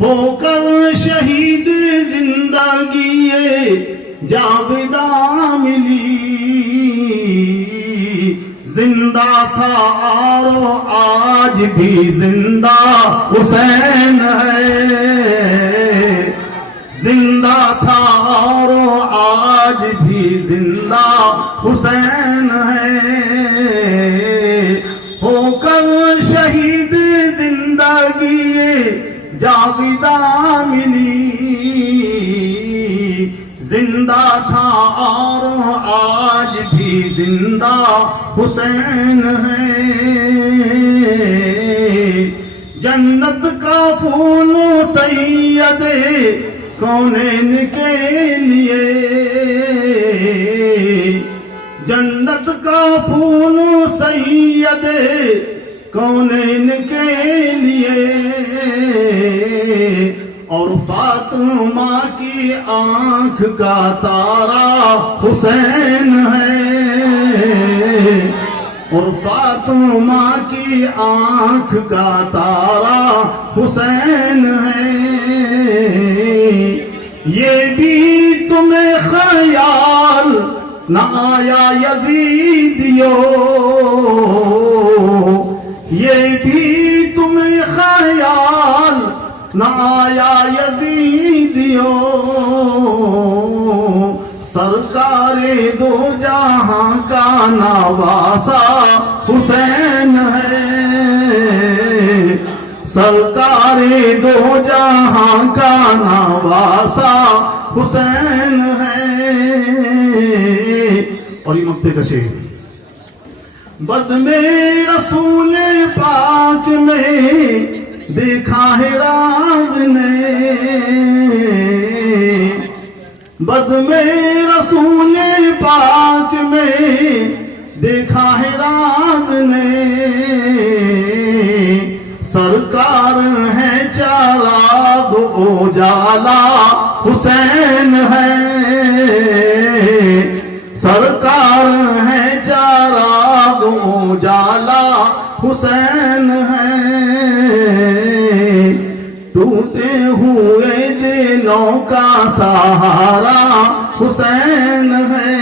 ہو کر شہید زندگی جاویداں ملی، زندہ تھا اور آج بھی زندہ حسین ہے، زندہ تھا اور آج بھی زندہ حسین ہے، ہو کر شہید زندگی جاویداں ملی، زندہ تھا اور آج بھی زندہ حسین ہے، جنت کا پھول سید کونین کے لیے، جنت کا پھول سید کونین کے لیے، اور فاطمہ کی آنکھ کا تارا حسین ہے، اور فاطمہ کی آنکھ کا تارا حسین ہے، یہ بھی تمہیں خیال نہ آیا یزیدیو، یہ بھی تمہیں خیال نہ آیا یزیدیو، سرکار دو جہاں کا نواسا حسین ہے، سرکار دو جہاں کا نواسا حسین ہے، اور یہ مقطع کا شعر، بزم رسول پاک میں دیکھا ہے راز نے، بزم رسول پاک میں دیکھا ہے راز نے، سرکار ہے چراغ اجالا حسین ہے، سرکار ہے چراغ اجالا حسین ہے، ٹوٹے ہوئے دلوں کا سہارا حسین ہے،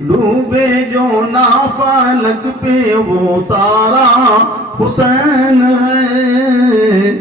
ڈوبے جو نا فلک پہ وہ تارا حسین ہے،